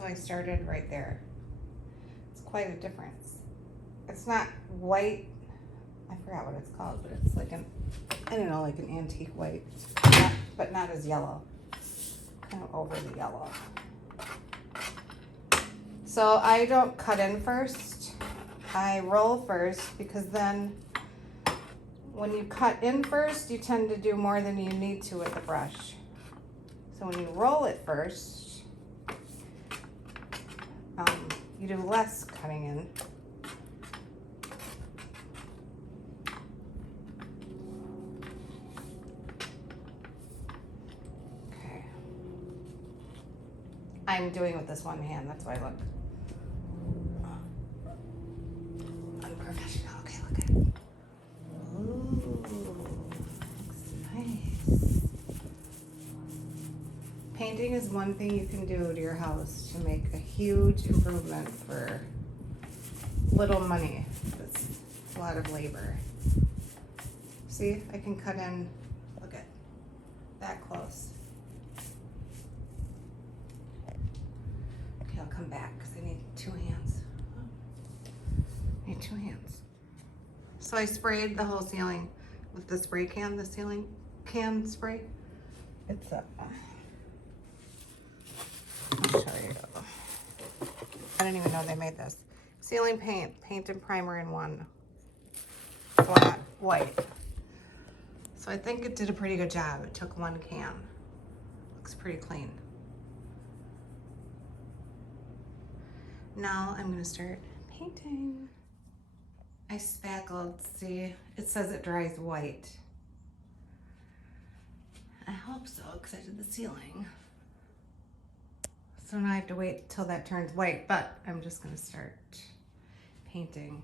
So I started right there. It's quite a difference. It's not white. I forgot what it's called, but it's like an, I don't know, like an antique white, but not as yellow. Kind of over the yellow. So I don't cut in first. I roll first, because then when you cut in first, you tend to do more than you need to with the brush. So when you roll it first, you do less cutting in. Okay. I'm doing it with this one hand, that's why I look unprofessional. Okay, look at it. Ooh, looks nice. Painting is one thing you can do to your house to make a huge improvement for little money. It's a lot of labor. See, I can cut in, look at that close. Okay, I'll come back because I need 2 hands. I need 2 hands. So I sprayed the whole ceiling with the spray can, the ceiling can spray. It's up. I'll show you. I didn't even know they made this. Ceiling paint, paint and primer in one. Flat white. So I think it did a pretty good job. It took 1 can. Looks pretty clean. Now I'm gonna start painting. I spackled, see, it says it dries white. I hope so, because I did the ceiling. So now I have to wait till that turns white, but I'm just gonna start painting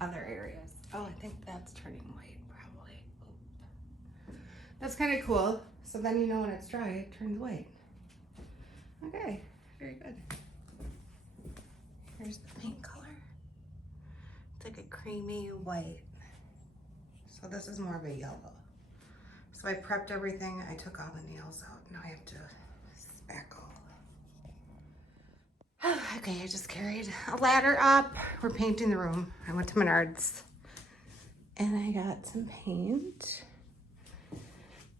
other areas. Oh, I think that's turning white, probably. Oop. That's kind of cool. So then you know when it's dry, it turns white. Okay, very good. Here's the paint color. It's like a creamy white. So this is more of a yellow. So I prepped everything. I took all the nails out. Now I have to spackle. Okay, I just carried a ladder up. We're painting the room. I went to Menards and I got some paint.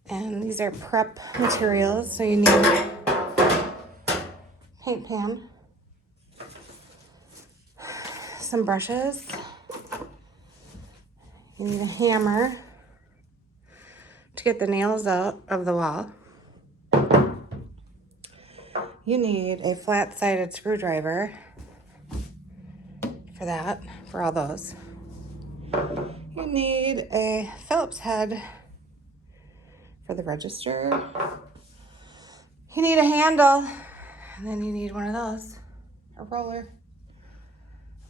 And these are prep materials. So you need paint pan, some brushes, you need a hammer to get the nails out of the wall. You need a flat-sided screwdriver for that, for all those. You need a Phillips head for the register. You need a handle, and then you need one of those, a roller.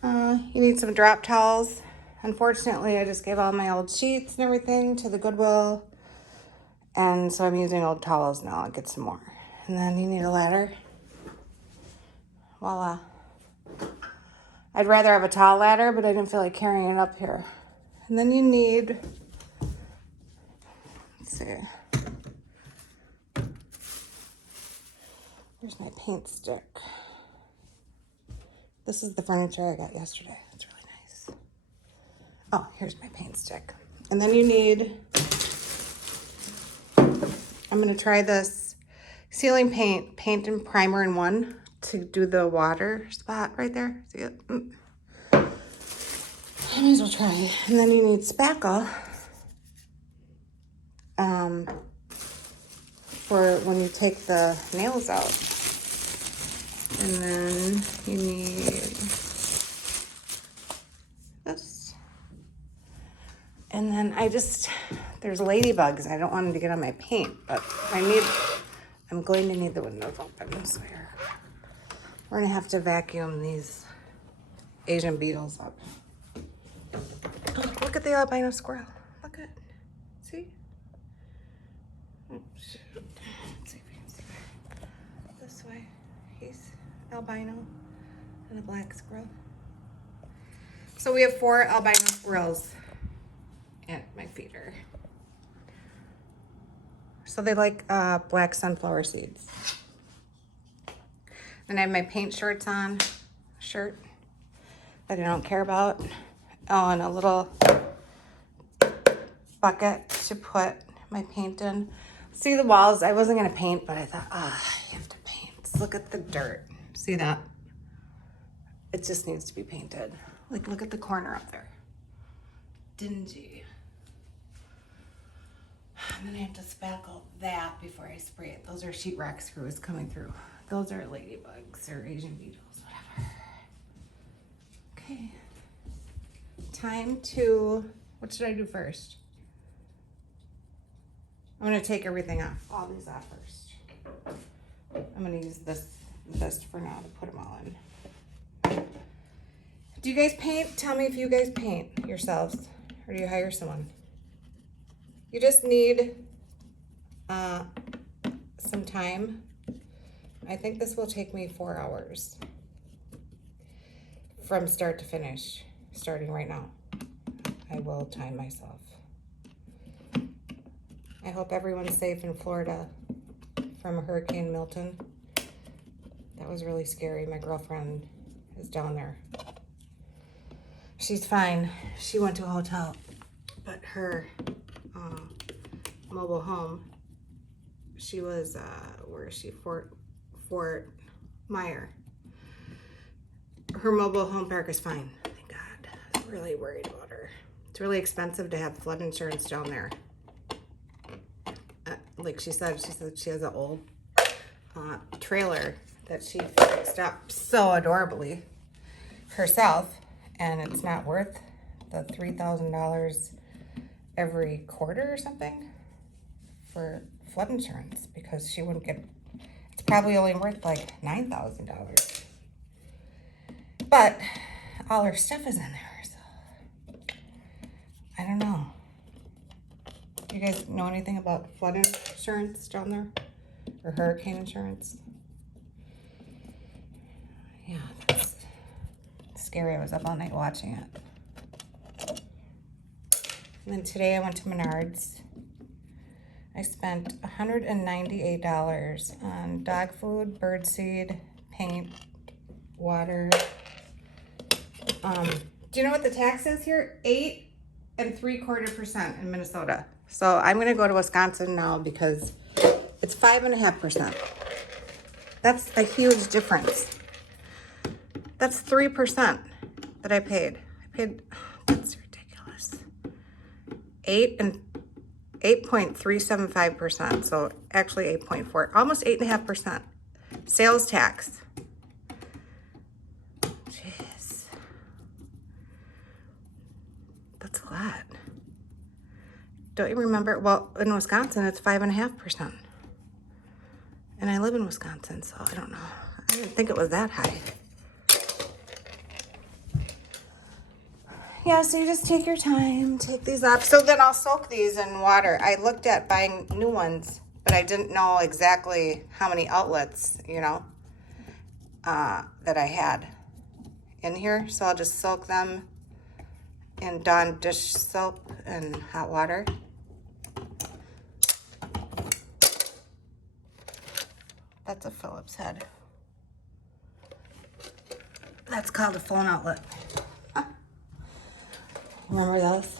You need some drop towels. Unfortunately, I just gave all my old sheets and everything to the Goodwill, and so I'm using old towels now. I'll get some more. And then you need a ladder. Voila. I'd rather have a tall ladder, but I didn't feel like carrying it up here. And then you need, let's see, here's my paint stick. This is the furniture I got yesterday. It's really nice. Oh, here's my paint stick. And then you need, I'm gonna try this ceiling paint, paint and primer in one to do the water spot right there. See it? I might as well try it. And then you need spackle for when you take the nails out. And then you need this. And then there's ladybugs. I don't want them to get on my paint, but I'm going to need the windows open, I swear. We're gonna have to vacuum these Asian beetles up. Oh, look at the albino squirrel. Look at, see? Oh, shoot. Let's see if we can see this way. He's albino and a black squirrel. So we have 4 albino squirrels at my feeder. So they like black sunflower seeds. Then I have my paint shirts on, shirt that I don't care about. Oh, and a little bucket to put my paint in. See the walls? I wasn't gonna paint, but I thought, you have to paint. Look at the dirt. See that? It just needs to be painted. Like, look at the corner up there. Dingy. And then I have to spackle that before I spray it. Those are sheetrock screws coming through. Those are ladybugs or Asian beetles, whatever. Okay. Time to, what should I do first? I'm gonna take everything off, all these off first. I'm gonna use this for now to put them all in. Do you guys paint? Tell me if you guys paint yourselves, or do you hire someone? You just need some time. I think this will take me 4 hours from start to finish, starting right now. I will time myself. I hope everyone's safe in Florida from Hurricane Milton. That was really scary. My girlfriend is down there. She's fine. She went to a hotel, but her mobile home, she was, where is she? Fort Meyer. Her mobile home park is fine. Thank God. I'm really worried about her. It's really expensive to have flood insurance down there. Like she said she has an old trailer that she fixed up so adorably herself, and it's not worth the $3,000 every quarter or something for flood insurance, because she wouldn't get, it's probably only worth like $9,000. But all her stuff is in there, so I don't know. You guys know anything about flood insurance down there? Or hurricane insurance? Yeah, that's scary. I was up all night watching it. And then today I went to Menards. I spent $198 on dog food, birdseed, paint, water. Do you know what the tax is here? 8 3/4% in Minnesota. So I'm gonna go to Wisconsin now because it's 5.5%. That's a huge difference. That's 3% that I paid. That's ridiculous. 8.375%. So actually 8.4, almost 8.5% sales tax. Jeez, that's a lot. Don't you remember? Well, in Wisconsin, it's 5.5%. And I live in Wisconsin, so I don't know. I didn't think it was that high. Yeah, so you just take your time, take these off. So then I'll soak these in water. I looked at buying new ones, but I didn't know exactly how many outlets, you know, that I had in here. So I'll just soak them in Dawn dish soap and hot water. That's a Phillips head. That's called a phone outlet. Remember those?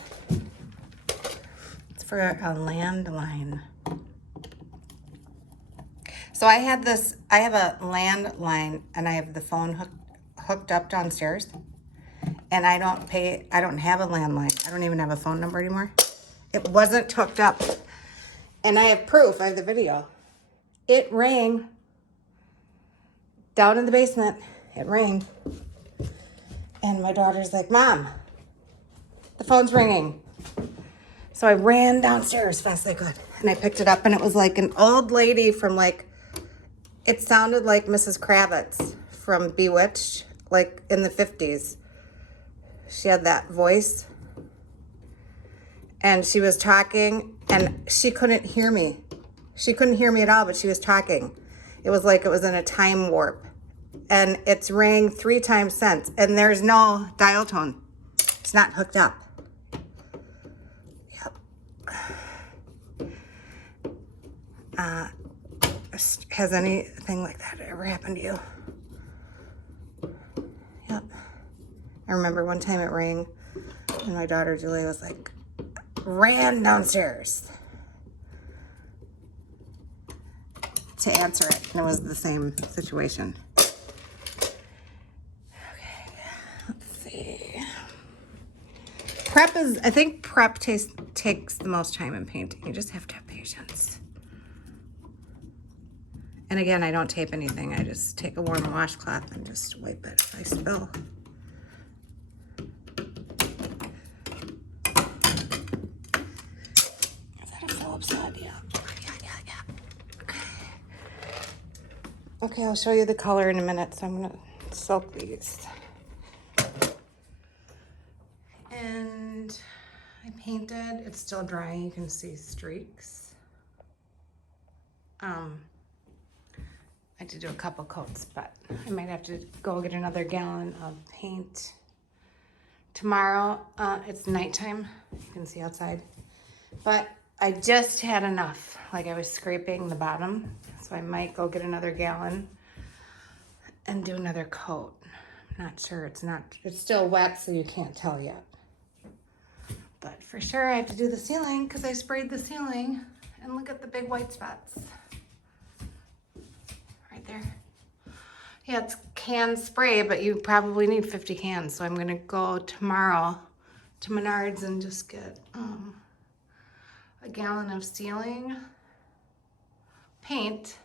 It's for a landline. So I have a landline and I have the phone hooked up downstairs. And I don't have a landline. I don't even have a phone number anymore. It wasn't hooked up. And I have proof, I have the video. It rang down in the basement. It rang. And my daughter's like, Mom, the phone's ringing. So I ran downstairs as fast as I could. And I picked it up and it was like an old lady from it sounded like Mrs. Kravitz from Bewitched, like in the 50s. She had that voice. And she was talking and she couldn't hear me. She couldn't hear me at all, but she was talking. It was like it was in a time warp. And it's rang 3 times since. And there's no dial tone. It's not hooked up. Yep. Has anything like that ever happened to you? Yep. I remember one time it rang and my daughter Julia was like, ran downstairs to answer it. And it was the same situation. Okay, let's see. I think prep takes the most time in painting. You just have to have patience. And again, I don't tape anything. I just take a warm washcloth and just wipe it if I spill. Is that a Phillips head? Yeah. Okay. Okay, I'll show you the color in a minute. So I'm gonna soak these. And I painted. It's still drying. You can see streaks. I did do a couple coats, but I might have to go get another gallon of paint tomorrow. It's nighttime. You can see outside. But I just had enough. Like I was scraping the bottom. So I might go get another gallon and do another coat. I'm not sure. It's still wet, so you can't tell yet. But for sure I have to do the ceiling because I sprayed the ceiling. And look at the big white spots. Right there. Yeah, it's can spray, but you probably need 50 cans. So I'm gonna go tomorrow to Menards and just get a gallon of ceiling paint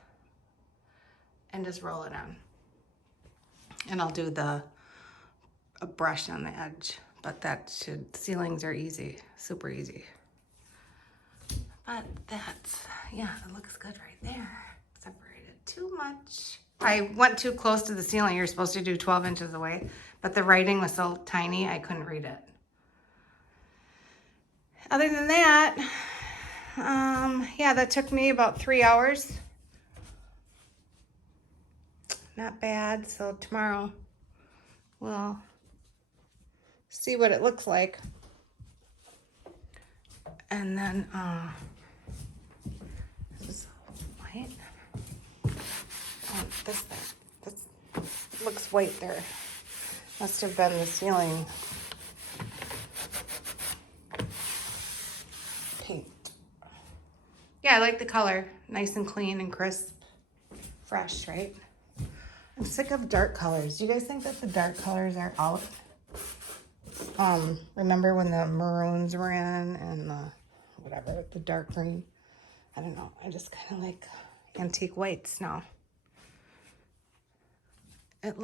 and just roll it on. And I'll do a brush on the edge, but ceilings are easy, super easy. But yeah, it looks good right there. Separated too much. I went too close to the ceiling. You're supposed to do 12 inches away, but the writing was so tiny, I couldn't read it. Other than that, yeah, that took me about 3 hours. Not bad. So tomorrow we'll see what it looks like. And then, this is white. Oh, this looks white there. Must have been the ceiling paint. Yeah, I like the color. Nice and clean and crisp. Fresh, right? I'm sick of dark colors. Do you guys think that the dark colors are out? Remember when the maroons were in and the dark green? I don't know. I just kind of like antique whites now. It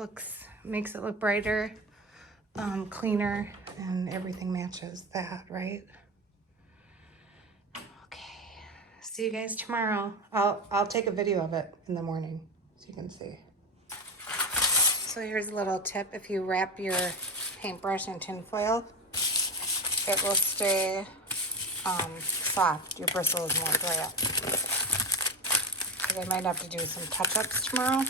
makes it look brighter, cleaner, and everything matches that, right? Okay. See you guys tomorrow. I'll take a video of it in the morning so you can see. So here's a little tip. If you wrap your paintbrush in tin foil, it will stay soft. Your bristles won't dry up. Because I might have to do some touch-ups tomorrow.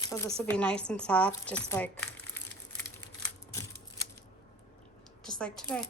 So this will be nice and soft, just like today.